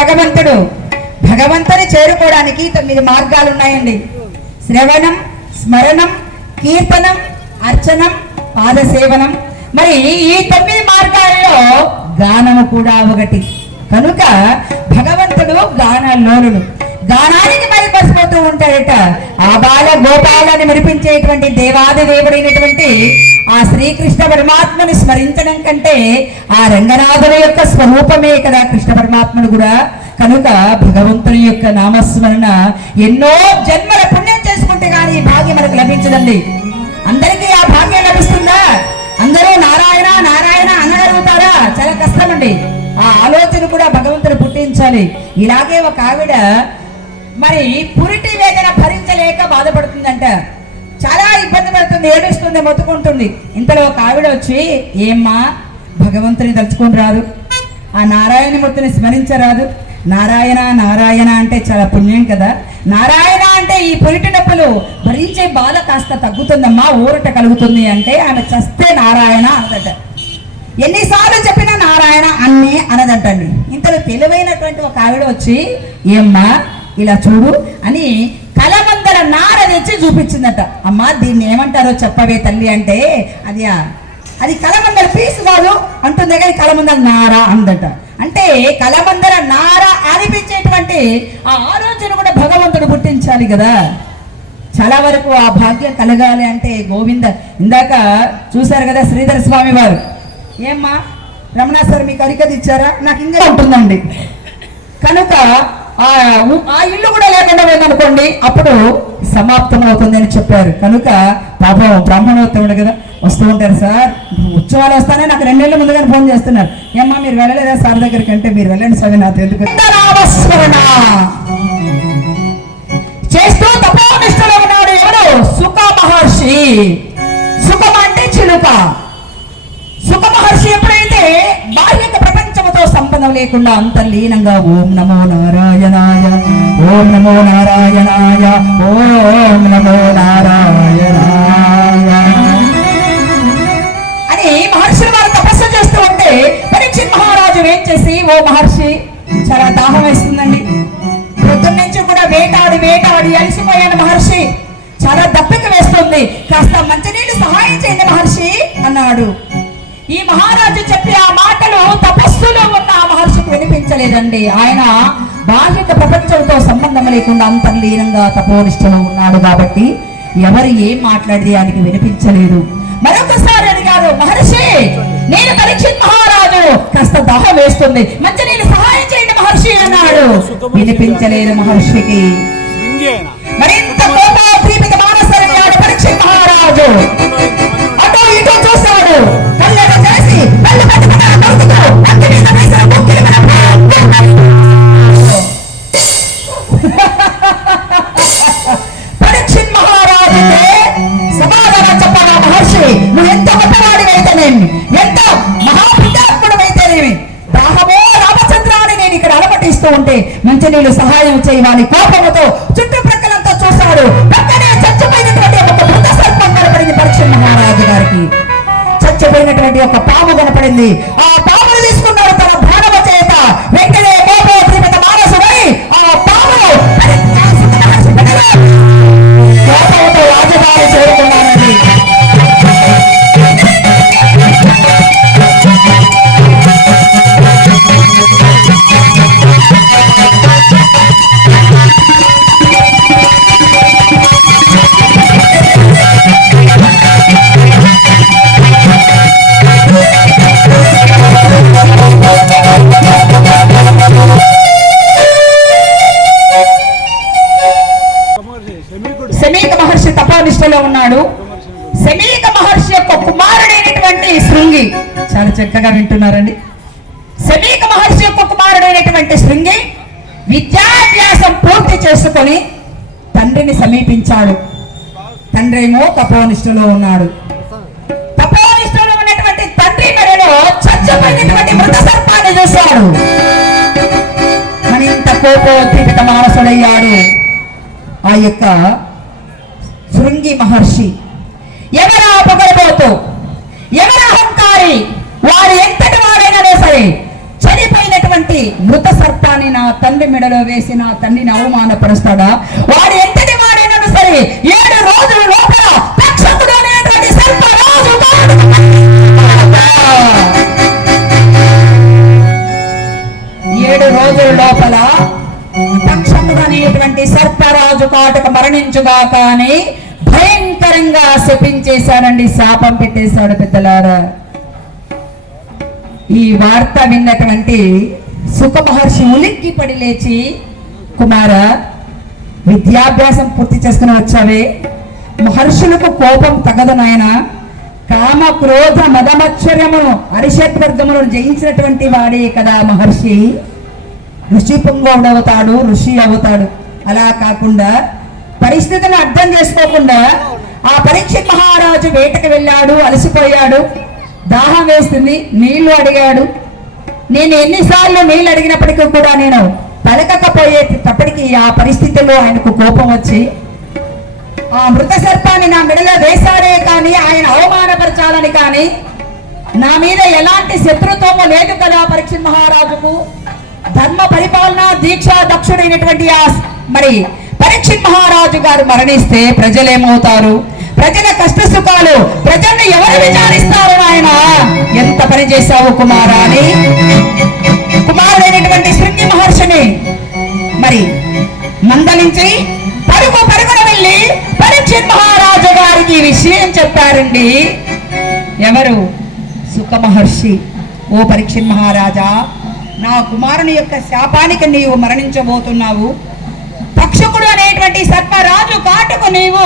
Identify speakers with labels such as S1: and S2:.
S1: భగవంతుడు. భగవంతుని చేరుకోవడానికి తొమ్మిది మార్గాలు ఉన్నాయండి శ్రవణం స్మరణం కీర్తనం అర్చనం పాదసేవనం. మరి ఈ తొమ్మిది మార్గాల్లో గానము కూడా ఒకటి. కనుక భగవంతుడు గానలోనుడు గానానికి మైపరిసిపోతూ ఉంటాడట. ఆ బాల గోపాలని మెరిపించేటువంటి దేవాది దేవుడైనటువంటి ఆ శ్రీకృష్ణ పరమాత్మను స్మరించడం కంటే ఆ రంగనాథుని యొక్క స్వరూపమే కదా కృష్ణ పరమాత్మను కూడా. కనుక భగవంతుని యొక్క నామస్మరణ ఎన్నో జన్మల పుణ్యం చేసుకుంటే కానీ ఈ భాగ్యం మనకు లభించదండి. అందరికీ ఆ భాగ్యం లభిస్తుందా? అందరూ నారాయణ నారాయణ అనగలుగుతారా? చాలా కష్టమండి. ఆ ఆలోచన కూడా భగవంతుడు పుట్టించాలి. ఇలాగే ఒక ఆవిడ మరి పురిటి వేదన భరించలేక బాధపడుతుందంట. ఏడుస్తుంది మొత్తుకుంటుంది. ఇంతలో ఒక ఆవిడ వచ్చి ఏమ్మా భగవంతుని తలుచుకొని రాదు. ఆ నారాయణ మూర్తిని స్మరించరాదు. నారాయణ నారాయణ అంటే చాలా పుణ్యం కదా. నారాయణ అంటే ఈ పురిటి నొప్పులు భరించే బాధ కాస్త తగ్గుతుందమ్మా ఊరట కలుగుతుంది అంటే ఆమె చస్తే నారాయణ అనదట. ఎన్నిసార్లు చెప్పినా నారాయణ అన్నే అనదంటండి. ఇంతలో తెలివైనటువంటి ఒక ఆవిడ వచ్చి ఏమ్మా ఇలా చూడు అని చూపించిందట. అమ్మా దీన్ని ఏమంటారో చెప్పవే తల్లి అంటే అది అది కలమందర పీసు కాదు అంటుంది కానీ కలమందర నార అందట. అంటే కలమందర నార అనిపించేటువంటి ఆ ఆలోచన కూడా భగవంతుడు పుట్టించాలి కదా. చాలా వరకు ఆ భాగ్యం కలగాలి అంటే గోవింద ఇందాక చూశారు కదా శ్రీధర స్వామి వారు. ఏమ్మా రమణ సార్ మీకు అరికది ఇచ్చారా? నాకు ఇంకా ఉంటుందండి. కనుక ఆ ఉ- ఆ ఇల్లు కూడా లేకుండా పోయిందనుకోండి అప్పుడు సమాప్తం అవుతుంది అని చెప్పారు. కనుక పాపం బ్రాహ్మణోత్తముడు కదా వస్తూ ఉంటారు సార్ ఉత్సవాలు వస్తానే నాకు రెండేళ్ళ ముందుగానే ఫోన్ చేస్తున్నారు. ఏమ్మా మీరు వెళ్ళలేదా సార్ దగ్గరికి? అంటే మీరు వెళ్ళండి స్వామి నా తెలుగు చేస్తూ తపోనిష్టలో ఉన్నాడు ఎవరు? సుఖ మహర్షి. సుఖం అంటే చిలుక. సంబంధం లేకుండా అంతర్లీనంగా ఓం నమో నారాయణాయ ఓం నమో నారాయణాయ ఓం నమో నారాయణాయ. అని మహర్షులు వారు తపస్సు చేస్తూ ఉంటే పరీక్షిత్ మహారాజు ఏం చేసి ఓ మహర్షి చాలా దాహం వేస్తుందండి. పొద్దున్న నుంచి కూడా వేటాడి వేటాడి అలసిపోయాను మహర్షి. చాలా దప్పిక వేస్తుంది. కాస్త మంచినీళ్ళు సహాయం చేయండి మహర్షి అన్నాడు. ఈ మహారాజు చెప్పి ఆ మాటలు తపస్సులో ఉన్న వినిపించలేదండి. ఆయన బాహ్యక ప్రపంచంతో సంబంధం లేకుండా అంతర్లీనంగా తపోనిష్టలో ఉన్నాడు కాబట్టి ఎవరు ఏం మాట్లాడి ఆయనకి వినిపించలేదు. మరొకసారి అడిగారు మహర్షి నేను పరీక్షిత్ మహారాజు కాస్త దాహం వేస్తుంది. మంచి నేను సహాయం చేయండి మహర్షి అన్నాడు. వినిపించలేదు మహర్షికి. మరింత కోపాదీపిత మానసరయ్యాడు పరీక్షిత్ మహారాజు. అటో ఇటో చూశాడు. ప్రవహిస్తూ అలమటిస్తూ ఉంటే మంచినీళ్ళు సహాయం చేయవాలి కోపముతో చుట్టుప్రక్కలంతా చూశాడు. పక్కనే చచ్చిపోయినటువంటి ఒక బృంద సర్పం కనపడింది పరీక్ష మహారాజు గారికి. చచ్చిపోయినటువంటి ఒక పాము కనపడింది. ఆ పామును తీసుకున్నాడు తన భానవ చేత. వెంటనే కోపోద్రిమిత మానసుడై ఆ పాము కోపంతో రాజధాని చేరుకున్నానండి నిష్టలో ఉన్నాడు. శమీక మహర్షి యొక్క కుమారుడైనటువంటి శృంగి. చాలా చక్కగా వింటున్నారండి. శమీక మహర్షి యొక్క కుమారుడైనటువంటి శృంగి విద్యాభ్యాసం పూర్తి చేసుకొని తండ్రిని సమీపించాడు. తండ్రి ఏమో తపోనిష్టలో ఉన్నాడు. తపోనిష్టలో ఉన్నటువంటి తండ్రి మెడలో చచ్చిపోయినటువంటి మృత సర్పాన్ని చూశాడు. మరింత కోపోద్రిపిత మానసుడయ్యాడు. ఆ యొక్క శృంగి మహర్షి. ఎవరు పొగరబోతూ ఎవరు అహంకారి? వారు ఎంతటి వాడైనా సరే చనిపోయినటువంటి మృత సర్పాన్ని నా తండ్రి మెడలో వేసి నా తండ్రిని అవమానపరుస్తాడా? వాడు ఎంతటి వాడైనా సరే ఏడు రోజుల లోపల తక్షకుడు అనేటువంటి సర్పరాజు ఏడు రోజుల లోపల తక్షకుడు అనేటువంటి సర్పరాజు కాటు మరణించుగాక అని భయంకరంగా శపించేశాడండి శాపం పెట్టేశాడు పెద్దలారా. ఈ వార్త విన్నటువంటి సుఖ మహర్షి ఉలిక్కి పడి లేచి కుమార విద్యాభ్యాసం పూర్తి చేసుకుని వచ్చావే? మహర్షులకు కోపం తగదు నాయన. కామ క్రోధ మదమచ్చర్యమును అరిషత్ వర్గములను జయించినటువంటి వాడే కదా మహర్షి. ఋషి పుంగవుడవుతాడు ఋషి అవుతాడు. అలా కాకుండా పరిస్థితిని అర్థం చేసుకోకుండా ఆ పరీక్ష మహారాజు వేటకు వెళ్ళాడు అలసిపోయాడు దాహం వేస్తుంది నీళ్ళు అడిగాడు. నేను ఎన్నిసార్లు నీళ్ళు అడిగినప్పటికీ కూడా నేను పలకకపోయేటప్పటికీ ఆ పరిస్థితిలో ఆయనకు కోపం వచ్చి ఆ మృత సర్పాన్ని నా మెడలో వేశారే కానీ ఆయన అవమానపరచాలని కానీ నా మీద ఎలాంటి శత్రుత్వము లేదు కదా పరీక్ష మహారాజుకు. ధర్మ పరిపాలన దీక్ష దక్షుడైనటువంటి ఆ మరి పరీక్షిత్ మహారాజు గారు మరణిస్తే ప్రజలేమవుతారు? ప్రజల కష్ట సుఖాలు ప్రజల్ని ఎవరు విచారిస్తారు ఆయన ఎంత పని చేశావు కుమారా అని కుమారుడైనటువంటి శృంగి మహర్షిని మరి మందలించి పరుగు పరుగున వెళ్ళి పరీక్షిత్ మహారాజు గారికి ఈ విషయం చెప్పారండి. ఎవరు? సుఖ మహర్షి. ఓ పరీక్షిత్ మహారాజా నా కుమారుని యొక్క శాపానికి నీవు మరణించబోతున్నావు. పక్షకుడు అనేటువంటి సర్పరాజు కాటుకు నీవు.